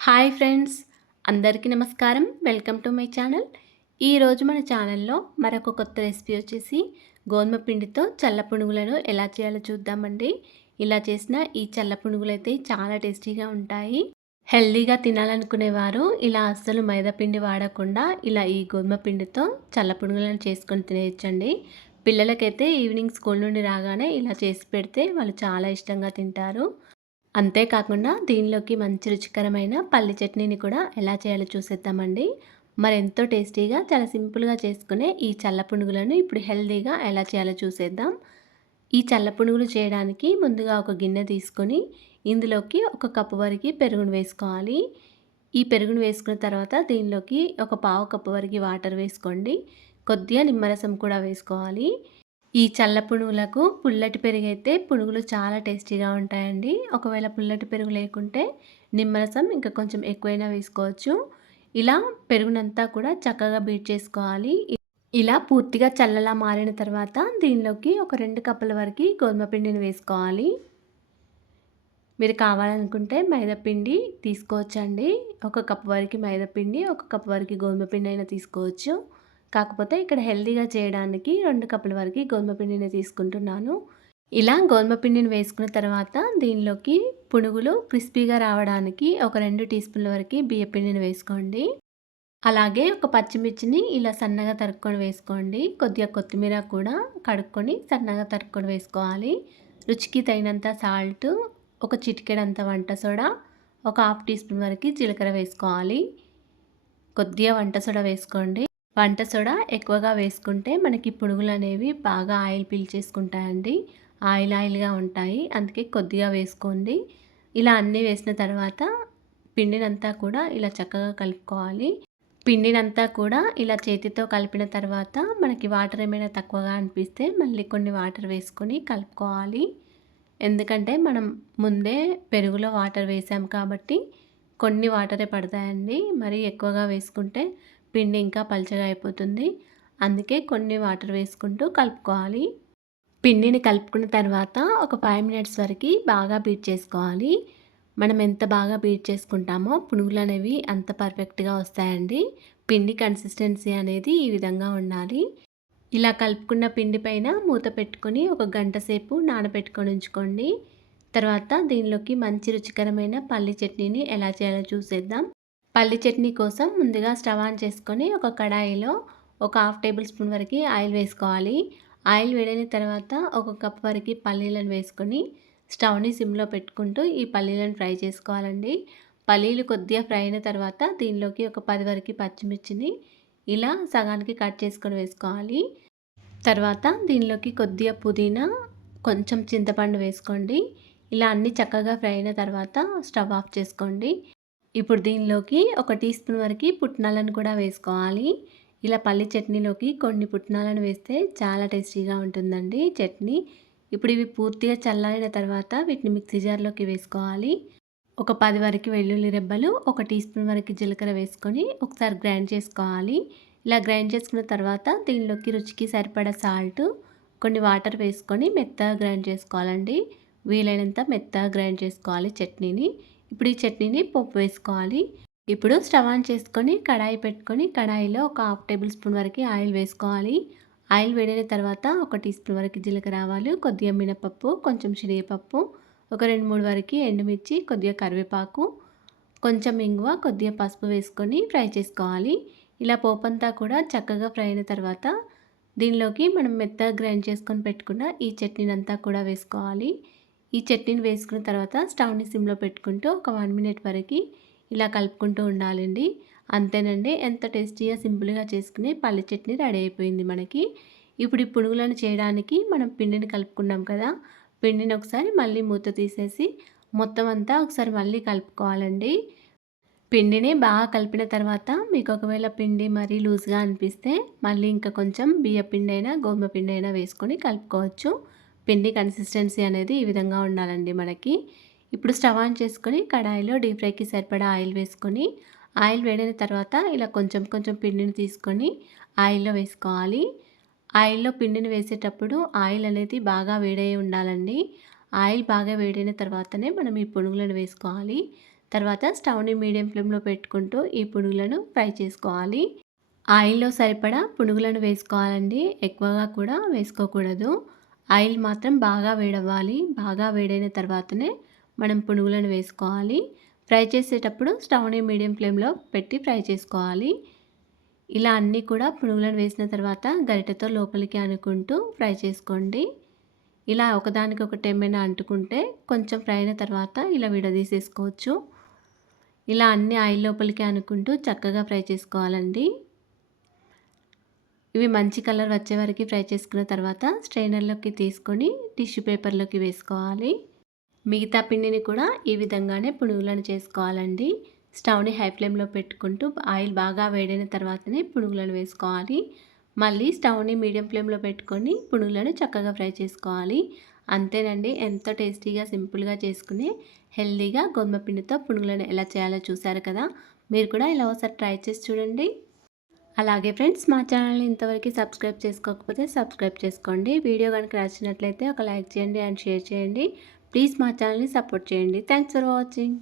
Hi friends, అందరికీ నమస్కారం. Welcome to my channel. ఈరోజు మన ఛానల్లో మరొక కొత్త రెసిపీ వచ్చేసి గోధుమ పిండితో చల్ల పునుగులను ఎలా చేయాలో చూద్దామండి. ఇలా చేసిన ఈ చల్ల పునుగులు అయితే చాలా టేస్టీగా ఉంటాయి. హెల్తీగా తినాలనుకునేవారు ఇలా అస్సలు మైదా పిండి వాడకుండా ఇలా ఈ గోధుమ పిండితో చల్ల పునుగులను చేసుకొని తినేయచ్చండి. పిల్లలకైతే ఈవినింగ్ స్కూల్ నుండి రాగానే ఇలా చేసి పెడితే వాళ్ళు చాలా ఇష్టంగా తింటారు. అంతేకాకుండా దీనిలోకి మంచి రుచికరమైన పల్లి చట్నీని కూడా ఎలా చేయాలో చూసేద్దామండి. మరెంతో టేస్టీగా చాలా సింపుల్గా చేసుకునే ఈ చల్ల పునుగులను ఇప్పుడు హెల్తీగా ఎలా చేయాలో చూసేద్దాం. ఈ చల్ల పునుగులు చేయడానికి ముందుగా ఒక గిన్నె తీసుకొని ఇందులోకి ఒక కప్పు వరకు పెరుగును వేసుకోవాలి. ఈ పెరుగును వేసుకున్న తర్వాత దీనిలోకి ఒక పావు కప్పు వరకు వాటర్ వేసుకోండి. కొద్దిగా నిమ్మరసం కూడా వేసుకోవాలి. ఈ చల్ల పునుగులకు పుల్లటి పెరుగైతే పునుగులు చాలా టేస్టీగా ఉంటాయండి. ఒకవేళ పుల్లటి పెరుగు లేకుంటే నిమ్మరసం ఇంకా కొంచెం ఎక్కువైనా వేసుకోవచ్చు. ఇలా పెరుగునంతా కూడా చక్కగా బీట్ చేసుకోవాలి. ఇలా పూర్తిగా చల్లలా మారిన తర్వాత దీనిలోకి ఒక 2 కప్పుల వరకు గోధుమ పిండిని వేసుకోవాలి. మీరు కావాలనుకుంటే మైదా పిండి తీసుకోవచ్చండి. ఒక కప్పు వరకు మైదా పిండి, ఒక కప్పు వరకు గోధుమ పిండి అయినా తీసుకోవచ్చు. కాకపోతే ఇక్కడ హెల్తీగా చేయడానికి 2 కప్పుల వరకు గోధుమ పిండిని తీసుకుంటున్నాను. ఇలా గోధుమ పిండిని వేసుకున్న తర్వాత దీనిలోకి పునుగులు క్రిస్పీగా రావడానికి ఒక 2 టీ స్పూన్ల వరకు బియ్య పిండిని వేసుకోండి. అలాగే ఒక పచ్చిమిర్చిని ఇలా సన్నగా తరుక్కొని వేసుకోండి. కొద్దిగా కొత్తిమీర కూడా కడుక్కొని సన్నగా తరుక్కొని వేసుకోవాలి. రుచికి తగినంత సాల్ట్, ఒక చిటికెడంత వంట సోడా, ఒక హాఫ్ టీ స్పూన్ వరకు జీలకర్ర వేసుకోవాలి. కొద్దిగా వంట సోడా వేసుకోండి. వంట సోడా ఎక్కువగా వేసుకుంటే మనకి పునుగులు అనేవి బాగా ఆయిల్ పీల్చేసుకుంటాయండి. ఆయిల్గా ఉంటాయి. అందుకే కొద్దిగా వేసుకోండి. ఇలా అన్నీ వేసిన తర్వాత పిండినంతా కూడా ఇలా చక్కగా కలుపుకోవాలి. పిండినంతా కూడా ఇలా చేతితో కలిపిన తర్వాత మనకి వాటర్ ఏమైనా తక్కువగా అనిపిస్తే మళ్ళీ కొన్ని వాటర్ వేసుకొని కలుపుకోవాలి. ఎందుకంటే మనం ముందే పెరుగులో వాటర్ వేసాం కాబట్టి కొన్ని వాటరే పడతాయండి. మరీ ఎక్కువగా వేసుకుంటే పిండి ఇంకా పల్చగా అయిపోతుంది. అందుకే కొన్ని వాటర్ వేసుకుంటూ కలుపుకోవాలి. పిండిని కలుపుకున్న తర్వాత ఒక 5 మినిట్స్ వరకు బాగా బీట్ చేసుకోవాలి. మనం ఎంత బాగా బీట్ చేసుకుంటామో పునుగులు అనేవి అంత పర్ఫెక్ట్గా వస్తాయండి. పిండి కన్సిస్టెన్సీ అనేది ఈ విధంగా ఉండాలి. ఇలా కలుపుకున్న పిండి పైన మూత పెట్టుకొని ఒక గంట సేపు నానబెట్టుకొని ఉంచుకోండి. తర్వాత దీనిలోకి మంచి రుచికరమైన పల్లి చట్నీని ఎలా చేయాలో చూసేద్దాం. పల్లి చట్నీ కోసం ముందుగా స్టవ్ ఆన్ చేసుకొని ఒక కడాయిలో ఒక హాఫ్ టేబుల్ స్పూన్ వరకు ఆయిల్ వేసుకోవాలి. ఆయిల్ వేడైన తర్వాత ఒక కప్ వరకు పల్లీలను వేసుకొని స్టవ్ని సిమ్లో పెట్టుకుంటూ ఈ పల్లీలను ఫ్రై చేసుకోవాలండి. పల్లీలు కొద్దిగా ఫ్రై అయిన తర్వాత దీనిలోకి ఒక 10 వరకు పచ్చిమిర్చిని ఇలా సగానికి కట్ చేసుకొని వేసుకోవాలి. తర్వాత దీనిలోకి కొద్దిగా పుదీనా, కొంచెం చింతపండు వేసుకోండి. ఇలా అన్నీ చక్కగా ఫ్రై అయిన తర్వాత స్టవ్ ఆఫ్ చేసుకోండి. ఇప్పుడు దీనిలోకి ఒక టీ స్పూన్ వరకు పుట్నాలను కూడా వేసుకోవాలి. ఇలా పల్లి చట్నీలోకి కొన్ని పుట్నాలను వేస్తే చాలా టేస్టీగా ఉంటుందండి చట్నీ. ఇప్పుడు ఇవి పూర్తిగా చల్లారిన తర్వాత వీటిని మిక్సీ జార్లోకి వేసుకోవాలి. ఒక 10 వరకు వెల్లుల్లి రెబ్బలు, ఒక టీ స్పూన్ వరకు జీలకర్ర వేసుకొని ఒకసారి గ్రైండ్ చేసుకోవాలి. ఇలా గ్రైండ్ చేసుకున్న తర్వాత దీనిలోకి రుచికి సరిపడా సాల్ట్, కొన్ని వాటర్ వేసుకొని మెత్తగా గ్రైండ్ చేసుకోవాలండి. వీలైనంత మెత్తగా గ్రైండ్ చేసుకోవాలి చట్నీని. ఇప్పుడు ఈ చట్నీని పోపు వేసుకోవాలి. ఇప్పుడు స్టవ్ ఆన్ చేసుకొని కడాయి పెట్టుకొని కడాయిలో ఒక హాఫ్ టేబుల్ స్పూన్ వరకు ఆయిల్ వేసుకోవాలి. ఆయిల్ వేడిన తర్వాత ఒక టీ స్పూన్ వరకు జీలకర్ర ఆవాలు, కొద్దిగా మినపప్పు, కొంచెం శనగపప్పు, ఒక 2-3 వరకు ఎండుమిర్చి, కొద్దిగా కరివేపాకు, కొంచెం ఇంగువ, కొద్దిగా పసుపు వేసుకొని ఫ్రై చేసుకోవాలి. ఇలా పోపంతా కూడా చక్కగా ఫ్రై అయిన తర్వాత దీనిలోకి మనం మెత్తగా గ్రైండ్ చేసుకొని పెట్టుకున్న ఈ చట్నీని అంతా కూడా వేసుకోవాలి. ఈ చట్నీని వేసుకున్న తర్వాత స్టవ్ని సిమ్లో పెట్టుకుంటూ ఒక 1 మినిట్ వరకు ఇలా కలుపుకుంటూ ఉండాలండి. అంతేనండి, ఎంత టేస్టీగా సింపుల్గా చేసుకునే పల్లి చట్నీ రెడీ అయిపోయింది మనకి. ఇప్పుడు ఈ పునుగులను చేయడానికి మనం పిండిని కలుపుకున్నాం కదా, పిండిని ఒకసారి మళ్ళీ మూత తీసేసి మొత్తం అంతా ఒకసారి మళ్ళీ కలుపుకోవాలండి. పిండిని బాగా కలిపిన తర్వాత మీకు ఒకవేళ పిండి మరీ లూజ్గా అనిపిస్తే మళ్ళీ ఇంకా కొంచెం బియ్య పిండి అయినా గోధుమ పిండి అయినా వేసుకొని కలుపుకోవచ్చు. పిండి కన్సిస్టెన్సీ అనేది ఈ విధంగా ఉండాలండి మనకి. ఇప్పుడు స్టవ్ ఆన్ చేసుకొని కడాయిలో డీప్ ఫ్రైకి సరిపడా ఆయిల్ వేసుకొని ఆయిల్ వేడిన తర్వాత ఇలా కొంచెం కొంచెం పిండిని తీసుకొని ఆయిల్లో వేసుకోవాలి. ఆయిల్లో పిండిని వేసేటప్పుడు ఆయిల్ అనేది బాగా వేడై ఉండాలండి. ఆయిల్ బాగా వేడైన తర్వాతనే మనం ఈ పునుగులను వేసుకోవాలి. తర్వాత స్టవ్ని మీడియం ఫ్లేమ్లో పెట్టుకుంటూ ఈ పునుగులను ఫ్రై చేసుకోవాలి. ఆయిల్లో సరిపడా పునుగులను వేసుకోవాలండి, ఎక్కువగా కూడా వేసుకోకూడదు. ఆయిల్ మాత్రం బాగా వేడవ్వాలి. బాగా వేడైన తర్వాతనే మనం పునుగులను వేసుకోవాలి. ఫ్రై చేసేటప్పుడు స్టవ్ని మీడియం ఫ్లేమ్లో పెట్టి ఫ్రై చేసుకోవాలి. ఇలా అన్నీ కూడా పునుగులను వేసిన తర్వాత గరిటెతో లోపలికి అనుకుంటూ ఫ్రై చేసుకోండి. ఇలా ఒకదానికొకటి ఏమైనా అంటుకుంటే కొంచెం ఫ్రై అయిన తర్వాత ఇలా విడదీసేసుకోవచ్చు. ఇలా అన్ని ఆయిల్ లోపలికి అనుకుంటూ చక్కగా ఫ్రై చేసుకోవాలండి. ఇవి మంచి కలర్ వచ్చే వరకు ఫ్రై చేసుకున్న తర్వాత స్ట్రైనర్లోకి తీసుకొని టిష్యూ పేపర్లోకి వేసుకోవాలి. మిగతా పిండిని కూడా ఈ విధంగానే పునుగులను చేసుకోవాలండి. స్టవ్ని హై ఫ్లేమ్లో పెట్టుకుంటూ ఆయిల్ బాగా వేడైన తర్వాతనే పునుగులను వేసుకోవాలి. మళ్ళీ స్టవ్ని మీడియం ఫ్లేమ్లో పెట్టుకొని పునుగులను చక్కగా ఫ్రై చేసుకోవాలి. అంతేనండి, ఎంతో టేస్టీగా సింపుల్గా చేసుకునే హెల్తీగా గోధుమ పిండితో పునుగులను ఎలా చేయాలో చూసారు కదా. మీరు కూడా ఇలా ఒకసారి ట్రై చేసి చూడండి. అలాగే ఫ్రెండ్స్, మా ఛానల్ని ఇంతవరకు సబ్స్క్రైబ్ చేసుకోకపోతే సబ్స్క్రైబ్ చేసుకోండి. వీడియో కనుక నచ్చినట్లయితే ఒక లైక్ చేయండి అండ్ షేర్ చేయండి. ప్లీజ్ మా ఛానల్ని సపోర్ట్ చేయండి. Thanks for watching.